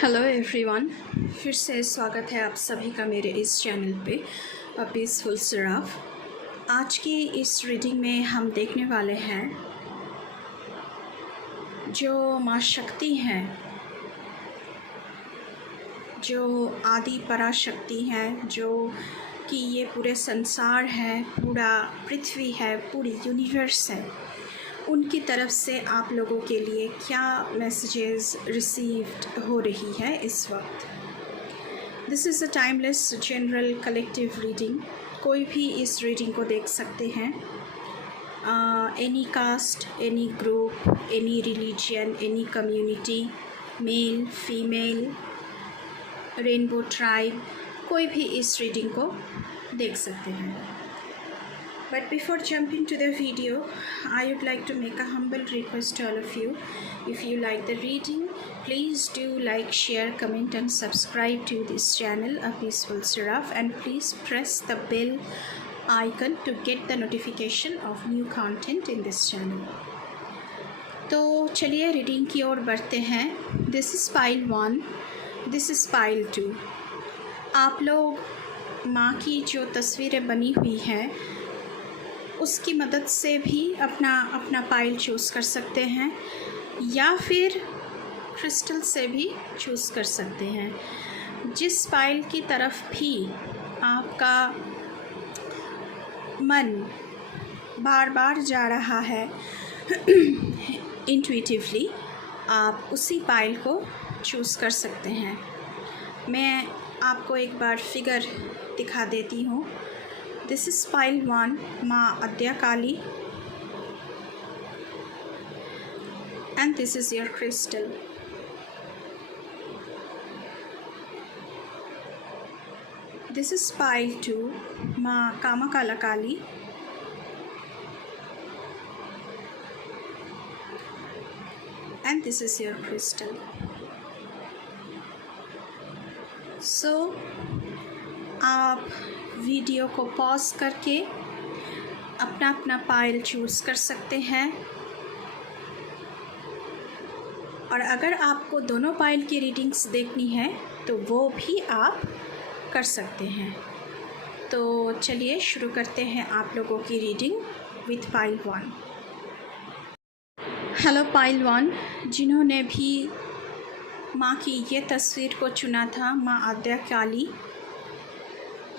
Hello everyone, फिर से स्वागत है आप सभी का मेरे इस चैनल पे अ पीसफुल सिराफ। आज की इस रीडिंग में हम देखने वाले हैं जो माँ शक्ति हैं, जो आदि पराशक्ति हैं, जो कि ये पूरे संसार है, पूरा पृथ्वी है, पूरी यूनिवर्स है, उनकी तरफ से आप लोगों के लिए क्या मैसेजेस रिसीव्ड हो रही है इस वक्त। This is a timeless general collective reading. कोई भी इस रीडिंग को देख सकते हैं। Any caste, any group, any religion, any community, male, female, rainbow tribe, कोई भी इस रीडिंग को देख सकते हैं। But before jumping to the video, I would like to make a humble request to all of you. If you like the reading, please do like, share, comment and subscribe to this channel, A Peaceful Seraph, and please press the bell icon to get the notification of new content in this channel. तो चलिए reading की ओर बढ़ते हैं। This is pile 1, this is pile 2. आप लोग माँ की जो तस्वीरें बनी हुई हैं उसकी मदद से भी अपना पाइल चूज़ कर सकते हैं, या फिर क्रिस्टल से भी चूज़ कर सकते हैं। जिस पाइल की तरफ भी आपका मन बार बार जा रहा है इंट्यूटिवली, आप उसी पाइल को चूज़ कर सकते हैं। मैं आपको एक बार फिगर दिखा देती हूँ। This is pile 1, माँ अद्या काली, and this is your crystal. This is pile 2, माँ कामाकाला काली, and this is your crystal. So आप वीडियो को पॉज करके अपना अपना पाइल चूज़ कर सकते हैं, और अगर आपको दोनों पाइल की रीडिंग्स देखनी है तो वो भी आप कर सकते हैं। तो चलिए शुरू करते हैं आप लोगों की reading with pile 1। Hello pile 1, जिन्होंने भी माँ की ये तस्वीर को चुना था, माँ आद्या काली।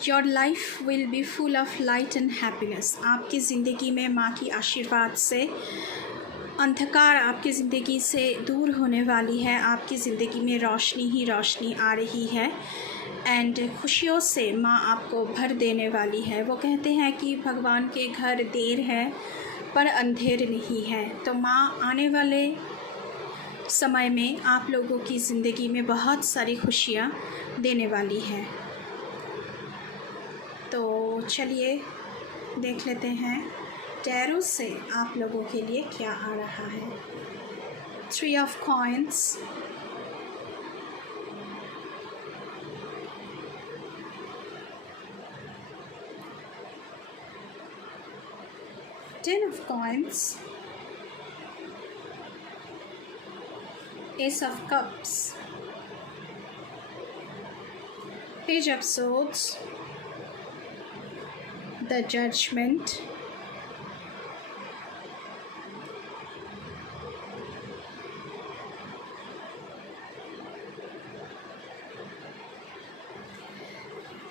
Your life will be full of light and happiness. आपकी ज़िंदगी में माँ की आशीर्वाद से अंधकार आपकी ज़िंदगी से दूर होने वाली है। आपकी ज़िंदगी में रोशनी ही रोशनी आ रही है, एंड खुशियों से माँ आपको भर देने वाली है। वो कहते हैं कि भगवान के घर देर है पर अंधेर नहीं है। तो माँ आने वाले समय में आप लोगों की ज़िंदगी में बहुत सारी खुशियाँ देने वाली है। तो चलिए देख लेते हैं टैरो से आप लोगों के लिए क्या आ रहा है। 3 of coins, Ten of coins, Ace of cups, Page of swords, the judgment,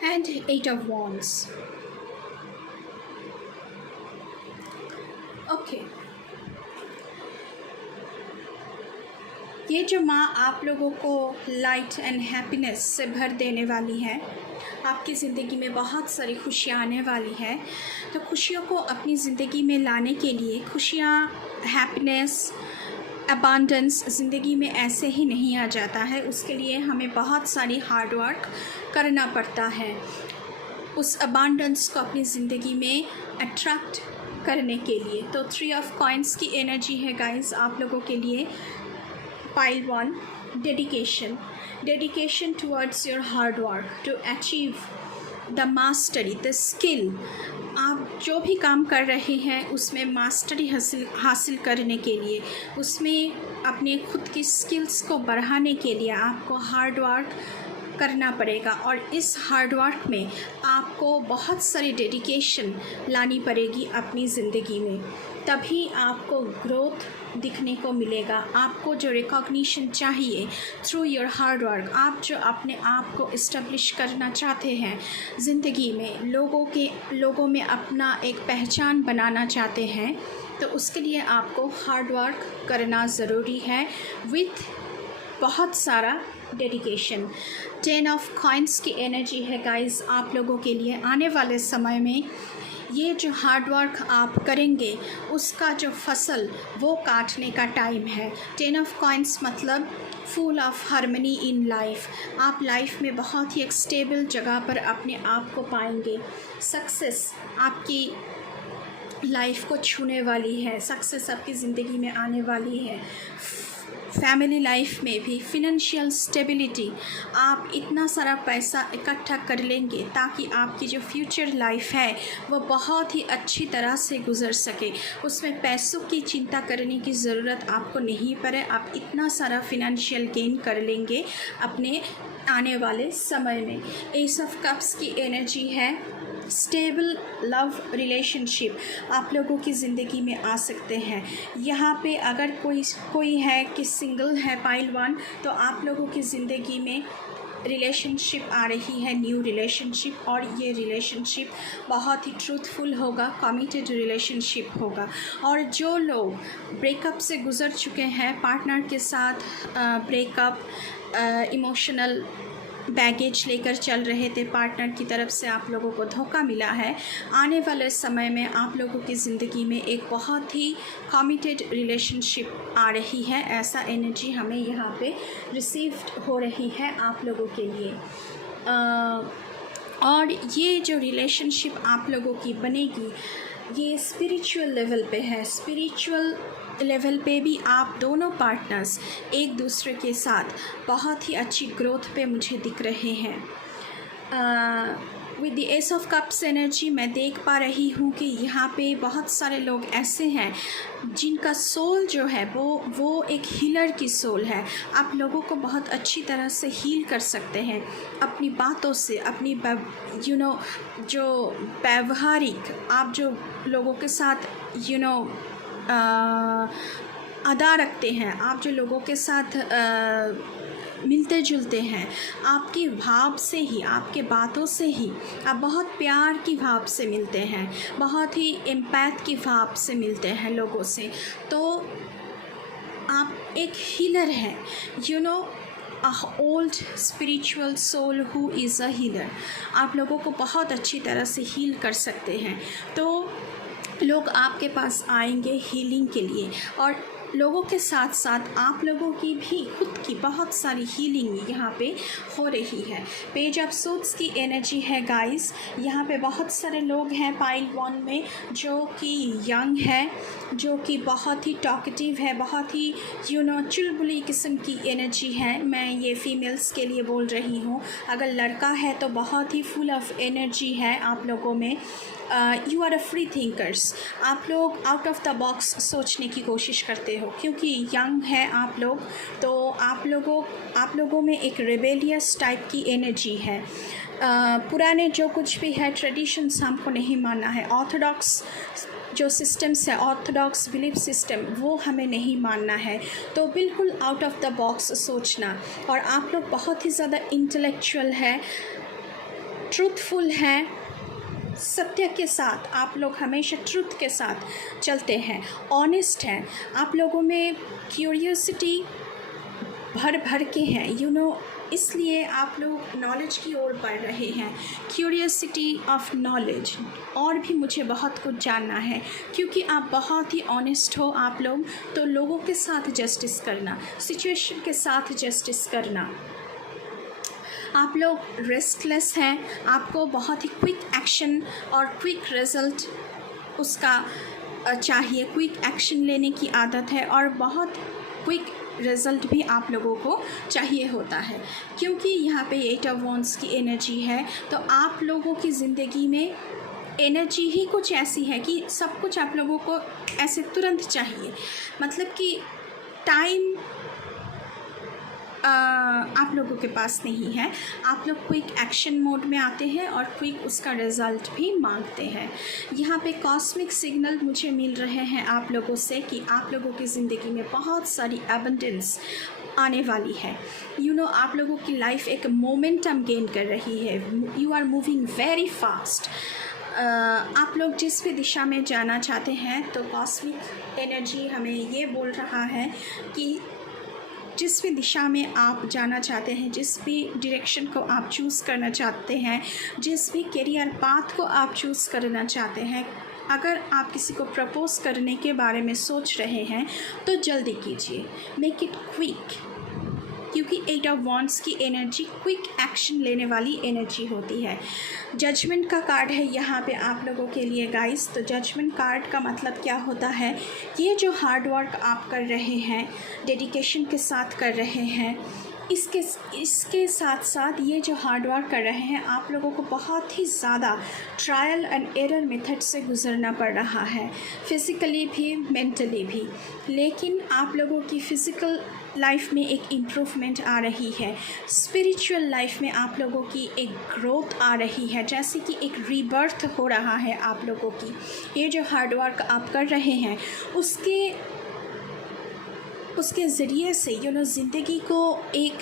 and 8 of wands. Okay, ये जो माँ आप लोगों को लाइट एंड हैप्पीनेस से भर देने वाली है, आपकी ज़िंदगी में बहुत सारी खुशियाँ आने वाली है। तो खुशियों को अपनी ज़िंदगी में लाने के लिए, खुशियाँ, हैप्पीनेस, अबांडेंस ज़िंदगी में ऐसे ही नहीं आ जाता है। उसके लिए हमें बहुत सारी हार्ड वर्क करना पड़ता है उस अबांडेंस को अपनी ज़िंदगी में अट्रैक्ट करने के लिए। तो 3 of coins की एनर्जी है गाइस आप लोगों के लिए। Pile 1, dedication towards your hard work to achieve the mastery, the skill। आप जो भी काम कर रहे हैं उसमें मास्टरी हासिल करने के लिए, उसमें अपने खुद की स्किल्स को बढ़ाने के लिए आपको हार्ड वर्क करना पड़ेगा और इस हार्ड वर्क में आपको बहुत सारी डेडिकेशन लानी पड़ेगी अपनी ज़िंदगी में, तभी आपको ग्रोथ दिखने को मिलेगा। आपको जो रिकॉग्निशन चाहिए थ्रू योर हार्ड वर्क, आप जो अपने आप को इस्टेब्लिश करना चाहते हैं ज़िंदगी में, लोगों में अपना एक पहचान बनाना चाहते हैं, तो उसके लिए आपको हार्ड वर्क करना ज़रूरी है विथ बहुत सारा डेडिकेशन। 10 ऑफ कॉइन्स की एनर्जी है गाइस आप लोगों के लिए। आने वाले समय में ये जो हार्ड वर्क आप करेंगे उसका जो फसल वो काटने का टाइम है। 10 ऑफ कॉइन्स मतलब full of harmony in life. आप लाइफ में बहुत ही एक स्टेबल जगह पर अपने आप को पाएंगे। सक्सेस आपकी लाइफ को छूने वाली है, सक्सेस आपकी ज़िंदगी में आने वाली है। फैमिली लाइफ में भी फिनेंशियल स्टेबिलिटी, आप इतना सारा पैसा इकट्ठा कर लेंगे ताकि आपकी जो फ्यूचर लाइफ है वो बहुत ही अच्छी तरह से गुजर सके। उसमें पैसों की चिंता करने की ज़रूरत आपको नहीं पड़े। आप इतना सारा फिनेंशियल गेन कर लेंगे अपने आने वाले समय में। एस ऑफ कप्स की एनर्जी है। स्टेबल लव रिलेशनशिप आप लोगों की ज़िंदगी में आ सकते हैं। यहाँ पे अगर कोई है कि सिंगल है पाइल 1, तो आप लोगों की ज़िंदगी में रिलेशनशिप आ रही है, न्यू रिलेशनशिप, और ये रिलेशनशिप बहुत ही ट्रूथफुल होगा, कमिटेड रिलेशनशिप होगा। और जो लोग ब्रेकअप से गुज़र चुके हैं, पार्टनर के साथ ब्रेकअप, इमोशनल बैगेज लेकर चल रहे थे, पार्टनर की तरफ से आप लोगों को धोखा मिला है, आने वाले समय में आप लोगों की ज़िंदगी में एक बहुत ही कमिटेड रिलेशनशिप आ रही है। ऐसा एनर्जी हमें यहाँ पे रिसीव्ड हो रही है आप लोगों के लिए। और ये जो रिलेशनशिप आप लोगों की बनेगी ये स्पिरिचुअल लेवल पे है। स्पिरिचुअल लेवल पे भी आप दोनों पार्टनर्स एक दूसरे के साथ बहुत ही अच्छी ग्रोथ पे मुझे दिख रहे हैं। With the S of cups energy मैं देख पा रही हूँ कि यहाँ पे बहुत सारे लोग ऐसे हैं जिनका सोल जो है वो एक हीलर की सोल है। आप लोगों को बहुत अच्छी तरह से हील कर सकते हैं अपनी बातों से, अपनी जो व्यवहारिक आप जो लोगों के साथ अदा रखते हैं, आप जो लोगों के साथ मिलते जुलते हैं, आपके भाव से ही, आपके बातों से ही आप बहुत प्यार की भाव से मिलते हैं, बहुत ही एम्पैथ की भाव से मिलते हैं लोगों से, तो आप एक हीलर हैं। a old spiritual soul who is a healer। आप लोगों को बहुत अच्छी तरह से हील कर सकते हैं। तो लोग आपके पास आएंगे हीलिंग के लिए, और लोगों के साथ साथ आप लोगों की भी खुद की बहुत सारी हीलिंग यहाँ पे हो रही है। पेज ऑफ सोट्स की एनर्जी है गाइस। यहाँ पे बहुत सारे लोग हैं पाइल 1 में जो कि यंग है, जो कि बहुत ही टॉकेटिव है, बहुत ही चुलबुली किस्म की एनर्जी है। मैं ये फीमेल्स के लिए बोल रही हूँ। अगर लड़का है तो बहुत ही फुल ऑफ एनर्जी है आप लोगों में। You are a free thinkers. आप लोग आउट ऑफ द बॉक्स सोचने की कोशिश करते हो, क्योंकि यंग है आप लोग, तो आप लोगों में एक रेबेलियस टाइप की एनर्जी है। पुराने जो कुछ भी है ट्रेडिशंस हमको नहीं मानना है। ऑर्थोडॉक्स जो सिस्टम्स है, ऑर्थोडॉक्स बिलीफ सिस्टम, वो हमें नहीं मानना है। तो बिल्कुल आउट ऑफ द बॉक्स सोचना। और आप लोग बहुत ही ज़्यादा इंटेलेक्चुअल है, ट्रूथफुल हैं, सत्य के साथ आप लोग हमेशा ट्रुथ के साथ चलते हैं, ऑनेस्ट हैं। आप लोगों में क्यूरियोसिटी भर के हैं, इसलिए आप लोग नॉलेज की ओर बढ़ रहे हैं। क्यूरियोसिटी ऑफ नॉलेज, और भी मुझे बहुत कुछ जानना है, क्योंकि आप बहुत ही ऑनेस्ट हो आप लोग। तो लोगों के साथ जस्टिस करना, सिचुएशन के साथ जस्टिस करना। आप लोग रेस्टलेस हैं, आपको बहुत ही क्विक एक्शन और क्विक रिज़ल्ट उसका चाहिए। क्विक एक्शन लेने की आदत है और बहुत क्विक रिज़ल्ट भी आप लोगों को चाहिए होता है, क्योंकि यहाँ पे 8 ऑफ वॉन्ड्स की एनर्जी है। तो आप लोगों की ज़िंदगी में एनर्जी ही कुछ ऐसी है कि सब कुछ आप लोगों को ऐसे तुरंत चाहिए, मतलब कि टाइम आप लोगों के पास नहीं है। आप लोग क्विक एक्शन मोड में आते हैं और क्विक उसका रिज़ल्ट भी मांगते हैं। यहाँ पे कॉस्मिक सिग्नल मुझे मिल रहे हैं आप लोगों से कि आप लोगों की ज़िंदगी में बहुत सारी एबंडेंस आने वाली है। आप लोगों की लाइफ एक मोमेंटम गेन कर रही है। You are moving very fast. आप लोग जिस भी दिशा में जाना चाहते हैं, तो कॉस्मिक एनर्जी हमें ये बोल रहा है कि जिस भी दिशा में आप जाना चाहते हैं, जिस भी डायरेक्शन को आप चूज़ करना चाहते हैं, जिस भी करियर पाथ को आप चूज़ करना चाहते हैं, अगर आप किसी को प्रपोज़ करने के बारे में सोच रहे हैं तो जल्दी कीजिए, मेक इट क्विक, क्योंकि 8 ऑफ वॉन्ड्स की एनर्जी क्विक एक्शन लेने वाली एनर्जी होती है। जजमेंट का कार्ड है यहाँ पे आप लोगों के लिए गाइस। तो जजमेंट कार्ड का मतलब क्या होता है, ये जो हार्ड वर्क आप कर रहे हैं, डेडिकेशन के साथ कर रहे हैं, इसके साथ साथ ये जो हार्ड वर्क कर रहे हैं, आप लोगों को बहुत ही ज़्यादा ट्रायल एंड एरर मेथड से गुज़रना पड़ रहा है, फिज़िकली भी मेंटली भी। लेकिन आप लोगों की फ़िज़िकल लाइफ में एक इम्प्रूवमेंट आ रही है, स्पिरिचुअल लाइफ में आप लोगों की एक ग्रोथ आ रही है, जैसे कि एक रीबर्थ हो रहा है आप लोगों की। ये जो हार्ड वर्क आप कर रहे हैं उसके ज़रिए से ज़िंदगी को एक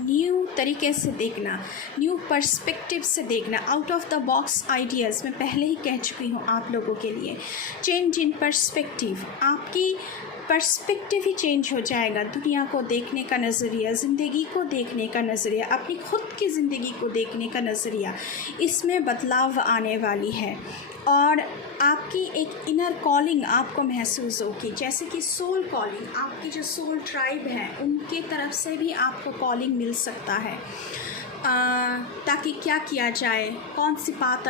न्यू तरीके से देखना, न्यू पर्सपेक्टिव से देखना, out of the box ideas मैं पहले ही कह चुकी हूँ आप लोगों के लिए। चेंज इन पर्सपेक्टिव, आपकी पर्सपेक्टिव ही चेंज हो जाएगा। दुनिया को देखने का नज़रिया, ज़िंदगी को देखने का नज़रिया, अपनी खुद की ज़िंदगी को देखने का नज़रिया, इसमें बदलाव आने वाली है। और आपकी एक इनर कॉलिंग आपको महसूस होगी, जैसे कि सोल कॉलिंग, आपकी जो सोल ट्राइब है उनके तरफ से भी आपको कॉलिंग मिल सकता है, ताकि क्या किया जाए, कौन सी बात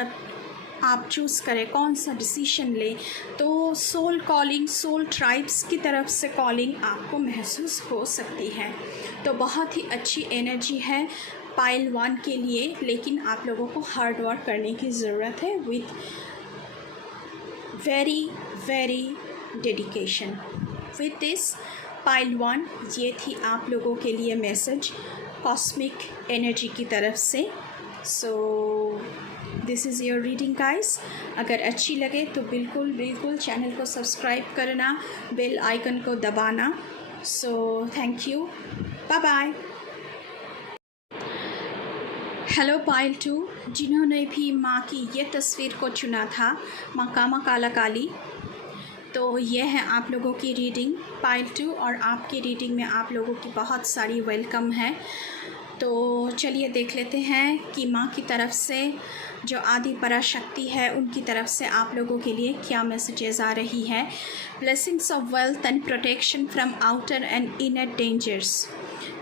आप चूज़ करें, कौन सा डिसीशन लें। तो सोल कॉलिंग, सोल ट्राइब्स की तरफ से कॉलिंग आपको महसूस हो सकती है। तो बहुत ही अच्छी एनर्जी है पाइल 1 के लिए, लेकिन आप लोगों को हार्ड वर्क करने की ज़रूरत है with very dedication. With this pile 1, ये थी आप लोगों के लिए मैसेज कॉस्मिक एनर्जी की तरफ से। So this is your reading guys. अगर अच्छी लगे तो बिल्कुल चैनल को सब्सक्राइब करना, बेल आइकन को दबाना। So thank you, bye bye. Hello pile 2, जिन्होंने भी माँ की ये तस्वीर को चुना था, माँ कामा काला काली, तो ये है आप लोगों की रीडिंग पाइल 2, और आपकी रीडिंग में आप लोगों की बहुत सारी वेलकम है। तो चलिए देख लेते हैं कि माँ की तरफ से, जो आदि पराशक्ति है, उनकी तरफ से आप लोगों के लिए क्या मैसेजेस आ रही है। Blessings of wealth and protection from outer and inner dangers.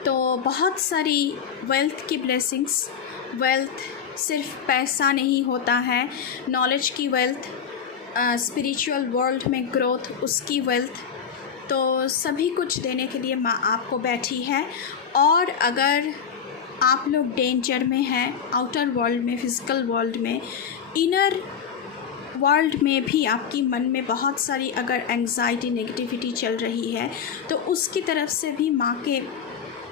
तो बहुत सारी वेल्थ की ब्लेसिंग्स, वेल्थ सिर्फ पैसा नहीं होता है, नॉलेज की वेल्थ, स्पिरिचुअल वर्ल्ड में ग्रोथ, उसकी वेल्थ, तो सभी कुछ देने के लिए माँ आपको बैठी है। और अगर आप लोग डेंजर में हैं, आउटर वर्ल्ड में, फिज़िकल वर्ल्ड में, इनर वर्ल्ड में भी आपकी मन में बहुत सारी अगर एंग्जाइटी, नेगेटिविटी चल रही है, तो उसकी तरफ से भी माँ के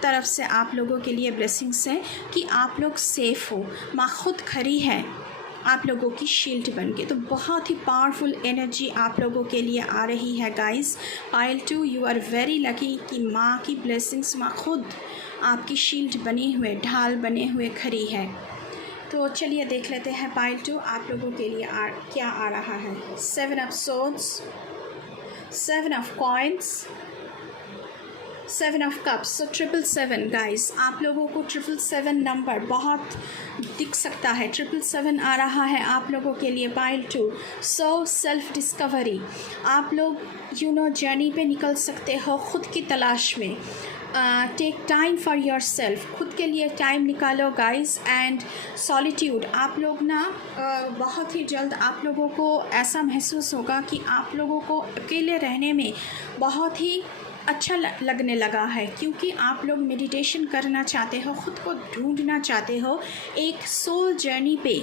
तरफ से आप लोगों के लिए ब्लेसिंग्स है कि आप लोग सेफ़ हो। माँ खुद खड़ी है आप लोगों की शील्ड बन के। तो बहुत ही पावरफुल एनर्जी आप लोगों के लिए आ रही है guys. Pile 2, you are very lucky कि माँ की ब्लेसिंग्स, माँ खुद आपकी शील्ड बने हुए, ढाल बने हुए खड़ी है। तो चलिए देख लेते हैं पाइल 2 आप लोगों के लिए क्या आ रहा है। 7 of swords, 7 of coins, 7 of cups. So 777 guys, आप लोगों को 777 नंबर बहुत दिख सकता है। 777 आ रहा है आप लोगों के लिए पाइल 2। सो सेल्फ डिस्कवरी, आप लोग जर्नी पे निकल सकते हो खुद की तलाश में। Take time for yourself, खुद के लिए टाइम निकालो गाइस। एंड सॉलिट्यूड, आप लोग ना बहुत ही जल्द आप लोगों को ऐसा महसूस होगा कि आप लोगों को अकेले रहने में बहुत ही अच्छा लगने लगा है, क्योंकि आप लोग मेडिटेशन करना चाहते हो, ख़ुद को ढूंढना चाहते हो, एक सोल जर्नी पे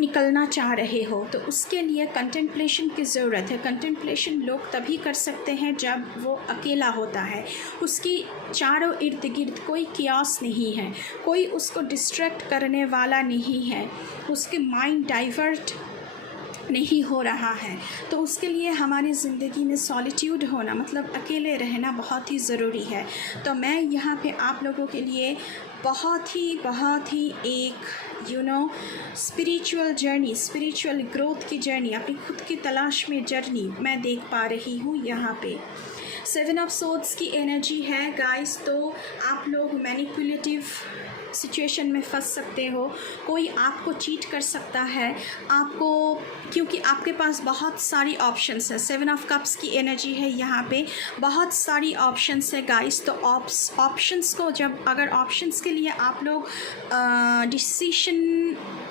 निकलना चाह रहे हो तो उसके लिए कंटेम्पलेशन की ज़रूरत है। कंटेम्पलेशन लोग तभी कर सकते हैं जब वो अकेला होता है, उसकी चारों इर्द गिर्द कोई कियास नहीं है, कोई उसको डिस्ट्रैक्ट करने वाला नहीं है, उसके माइंड डाइवर्ट नहीं हो रहा है। तो उसके लिए हमारी ज़िंदगी में सॉलिट्यूड होना, मतलब अकेले रहना बहुत ही ज़रूरी है। तो मैं यहाँ पे आप लोगों के लिए बहुत ही एक स्पिरिचुअल जर्नी, स्पिरिचुअल ग्रोथ की जर्नी, अपनी खुद की तलाश में जर्नी मैं देख पा रही हूँ यहाँ पे। 7 ऑफ सोर्ड्स की एनर्जी है गाइस। तो आप लोग मैनिपुलेटिव सिचुएशन में फंस सकते हो, कोई आपको चीट कर सकता है आपको, क्योंकि आपके पास बहुत सारी ऑप्शंस है। 7 ऑफ कप्स की एनर्जी है यहाँ पे, बहुत सारी ऑप्शंस है गाइस। तो ऑप्शंस को जब, अगर ऑप्शंस के लिए आप लोग डिसीशन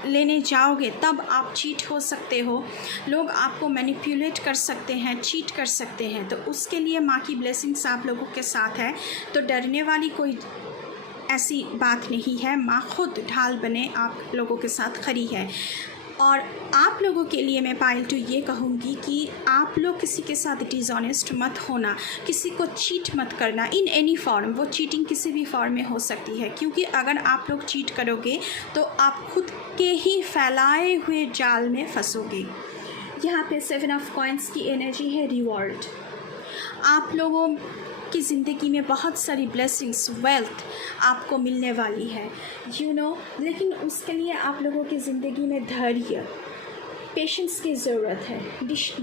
लेने जाओगे तब आप चीट हो सकते हो, लोग आपको मैनिपुलेट कर सकते हैं, चीट कर सकते हैं। तो उसके लिए माँ की ब्लेसिंग्स आप लोगों के साथ है, तो डरने वाली कोई ऐसी बात नहीं है। माँ खुद ढाल बने आप लोगों के साथ खड़ी है। और आप लोगों के लिए मैं पायल टू ये कहूँगी कि आप लोग किसी के साथ डिसऑनेस्ट मत होना, किसी को चीट मत करना इन एनी फॉर्म। वो चीटिंग किसी भी फॉर्म में हो सकती है, क्योंकि अगर आप लोग चीट करोगे तो आप खुद के ही फैलाए हुए जाल में फंसोगे। यहाँ पे 7 ऑफ कॉइंस की एनर्जी है, रिवॉर्ड। आप लोगों की ज़िंदगी में बहुत सारी ब्लेसिंग्स, वेल्थ आपको मिलने वाली है लेकिन उसके लिए आप लोगों की ज़िंदगी में धैर्य, पेशेंस की ज़रूरत है।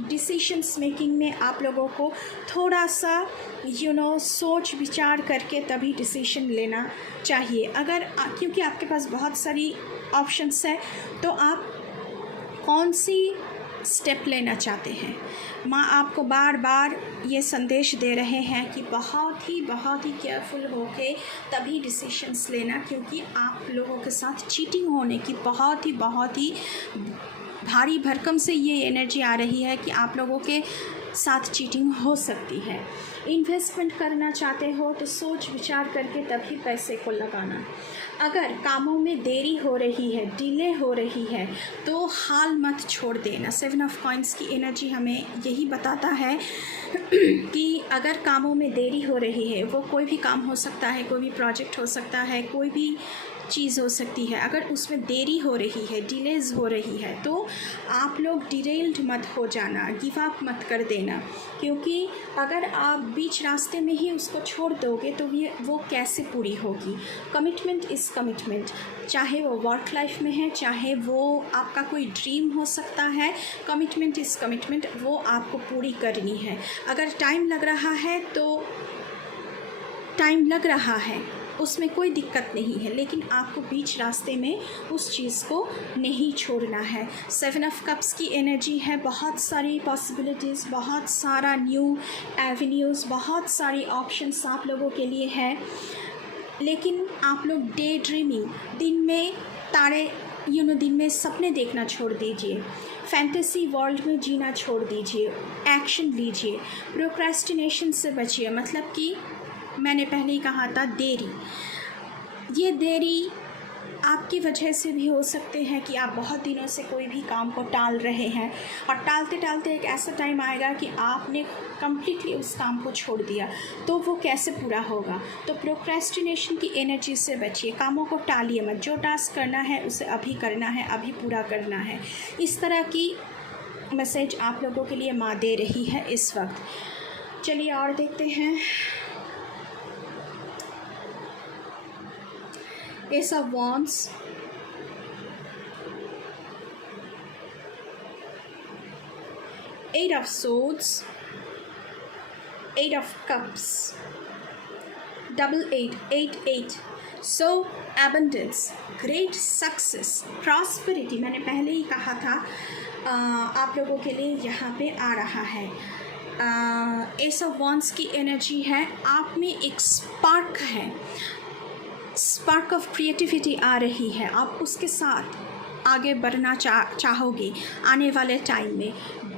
डिसीशंस मेकिंग में आप लोगों को थोड़ा सा सोच विचार करके तभी डिसीशन लेना चाहिए। अगर क्योंकि आपके पास बहुत सारी ऑप्शंस है, तो आप कौन सी स्टेप लेना चाहते हैं। माँ आपको बार बार ये संदेश दे रहे हैं कि बहुत ही केयरफुल होके तभी डिसीशंस लेना, क्योंकि आप लोगों के साथ चीटिंग होने की बहुत ही भारी भरकम से ये एनर्जी आ रही है कि आप लोगों के साथ चीटिंग हो सकती है। इन्वेस्टमेंट करना चाहते हो तो सोच विचार करके तभी पैसे को लगाना। अगर कामों में देरी हो रही है, डिले हो रही है, तो हाल मत छोड़ देना। 7 ऑफ कॉइंस की एनर्जी हमें यही बताता है कि अगर कामों में देरी हो रही है, वो कोई भी काम हो सकता है, कोई भी प्रोजेक्ट हो सकता है, कोई भी चीज़ हो सकती है, अगर उसमें देरी हो रही है, डिलेज हो रही है, तो आप लोग डिरेल्ड मत हो जाना, गिव अप मत कर देना। क्योंकि अगर आप बीच रास्ते में ही उसको छोड़ दोगे तो वो कैसे पूरी होगी। कमिटमेंट इज़ कमिटमेंट, चाहे वो वर्क लाइफ में है, चाहे वो आपका कोई ड्रीम हो सकता है। कमिटमेंट इज़ कमिटमेंट, वो आपको पूरी करनी है। अगर टाइम लग रहा है तो टाइम लग रहा है, उसमें कोई दिक्कत नहीं है, लेकिन आपको बीच रास्ते में उस चीज़ को नहीं छोड़ना है। 7 ऑफ कप्स की एनर्जी है, बहुत सारी पॉसिबिलिटीज़, बहुत सारा न्यू एवेन्यूज़, बहुत सारी ऑप्शंस आप लोगों के लिए है। लेकिन आप लोग डे ड्रीमिंग, दिन में तारे दिन में सपने देखना छोड़ दीजिए, फैंटेसी वर्ल्ड में जीना छोड़ दीजिए, एक्शन लीजिए, प्रोक्रेस्टिनेशन से बचिए। मतलब कि मैंने पहले ही कहा था, ये देरी आपकी वजह से भी हो सकते हैं कि आप बहुत दिनों से कोई भी काम को टाल रहे हैं, और टालते टालते एक ऐसा टाइम आएगा कि आपने कम्प्लीटली उस काम को छोड़ दिया, तो वो कैसे पूरा होगा। तो प्रोक्रेस्टिनेशन की एनर्जी से बचिए, कामों को टालिए मत। जो टास्क करना है उसे अभी करना है, अभी पूरा करना है। इस तरह की मैसेज आप लोगों के लिए माँ दे रही है इस वक्त। चलिए और देखते हैं। Ace of Wands, Eight of Swords, 8 of Cups, double 8, 8, 8. So abundance, great success, prosperity, मैंने पहले ही कहा था आप लोगों के लिए यहाँ पे आ रहा है। एस ऑफ वॉन्ड्स की एनर्जी है, आप में एक स्पार्क है, स्पार्क ऑफ क्रिएटिविटी आ रही है। आप उसके साथ आगे बढ़ना चाहोगे आने वाले टाइम में।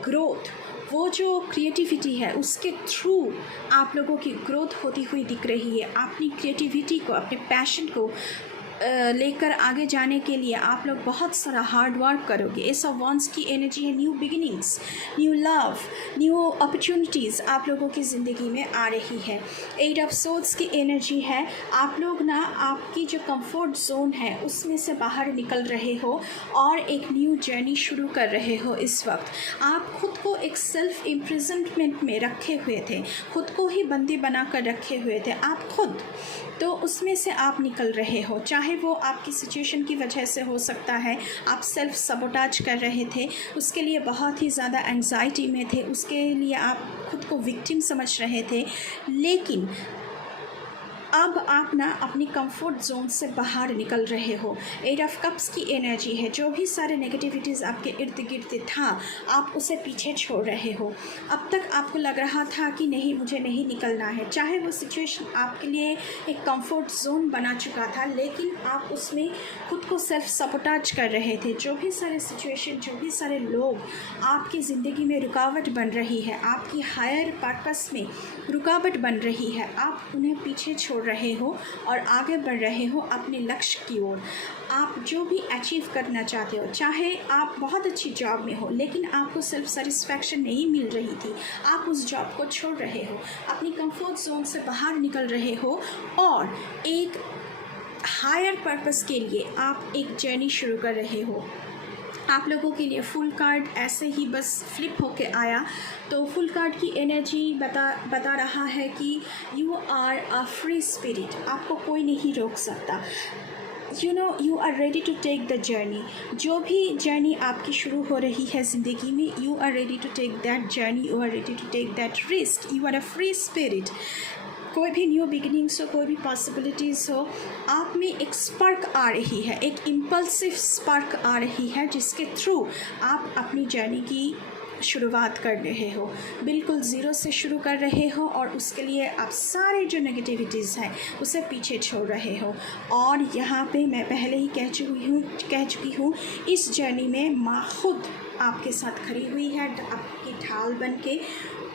ग्रोथ, वो जो क्रिएटिविटी है उसके थ्रू आप लोगों की ग्रोथ होती हुई दिख रही है। अपनी क्रिएटिविटी को, अपने पैशन को लेकर आगे जाने के लिए आप लोग बहुत सारा हार्ड वर्क करोगे। एस ऑफ वॉन्ड्स की एनर्जी है new beginnings, new love, new opportunities आप लोगों की ज़िंदगी में आ रही है। एट ऑफ सोर्ड्स की एनर्जी है आप लोग ना आपकी जो कंफर्ट जोन है उसमें से बाहर निकल रहे हो और एक न्यू जर्नी शुरू कर रहे हो। इस वक्त आप खुद को एक सेल्फ इम्प्रिजनमेंट में रखे हुए थे, खुद को ही बंदी बना कर रखे हुए थे आप खुद, तो उसमें से आप निकल रहे हो। चाहे वो आपकी सिचुएशन की वजह से हो सकता है, आप सेल्फ सबोटाज कर रहे थे, उसके लिए बहुत ही ज़्यादा एंग्जाइटी में थे, उसके लिए आप खुद को विक्टिम समझ रहे थे, लेकिन अब आप ना अपनी कंफर्ट जोन से बाहर निकल रहे हो। एट ऑफ कप्स की एनर्जी है जो भी सारे नेगेटिविटीज़ आपके इर्द गिर्द था आप उसे पीछे छोड़ रहे हो। अब तक आपको लग रहा था कि नहीं मुझे नहीं निकलना है, चाहे वो सिचुएशन आपके लिए एक कंफर्ट जोन बना चुका था, लेकिन आप उसमें खुद को सेल्फ सपोर्टाज कर रहे थे। जो भी सारे सिचुएशन, जो भी सारे लोग आपकी ज़िंदगी में रुकावट बन रही है, आपकी हायर पर्पस में रुकावट बन रही है, आप उन्हें पीछे छोड़ रहे हो और आगे बढ़ रहे हो अपने लक्ष्य की ओर। आप जो भी अचीव करना चाहते हो, चाहे आप बहुत अच्छी जॉब में हो लेकिन आपको सेल्फ सेटिस्फैक्शन नहीं मिल रही थी, आप उस जॉब को छोड़ रहे हो, अपनी कंफर्ट जोन से बाहर निकल रहे हो और एक हायर पर्पस के लिए आप एक जर्नी शुरू कर रहे हो। आप लोगों के लिए फुल कार्ड ऐसे ही बस फ्लिप होके आया, तो फुल कार्ड की एनर्जी बता रहा है कि you are a free spirit, आपको कोई नहीं रोक सकता। You are ready to take the journey. जो भी जर्नी आपकी शुरू हो रही है ज़िंदगी में, you are ready to take that journey, you are ready to take that risk, you are a free spirit. कोई भी न्यू बिगिनिंग्स हो, कोई भी पॉसिबिलिटीज़ हो, आप में एक स्पार्क आ रही है, एक इम्पल्सिव स्पार्क आ रही है जिसके थ्रू आप अपनी जर्नी की शुरुआत कर रहे हो, बिल्कुल ज़ीरो से शुरू कर रहे हो और उसके लिए आप सारे जो नेगेटिविटीज़ हैं उसे पीछे छोड़ रहे हो। और यहाँ पे मैं पहले ही कह चुकी हूँ इस जर्नी में माँ खुद आपके साथ खड़ी हुई है, आपकी ढाल बन के।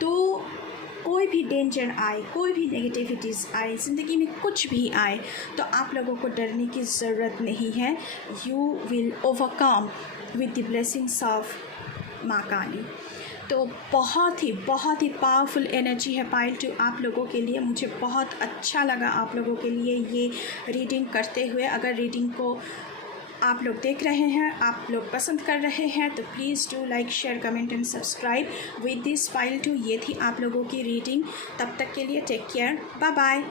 तो कोई भी डेंजर आए, कोई भी नेगेटिविटीज़ आए, ज़िंदगी में कुछ भी आए, तो आप लोगों को डरने की ज़रूरत नहीं है। You will overcome with the blessings of माँ काली। तो बहुत ही पावरफुल एनर्जी है पाइल 2 आप लोगों के लिए। मुझे बहुत अच्छा लगा आप लोगों के लिए ये रीडिंग करते हुए। अगर रीडिंग को आप लोग देख रहे हैं, आप लोग पसंद कर रहे हैं, तो please do like, share, comment and subscribe with this pile 2। ये थी आप लोगों की रीडिंग। तब तक के लिए टेक केयर, बाय बाय।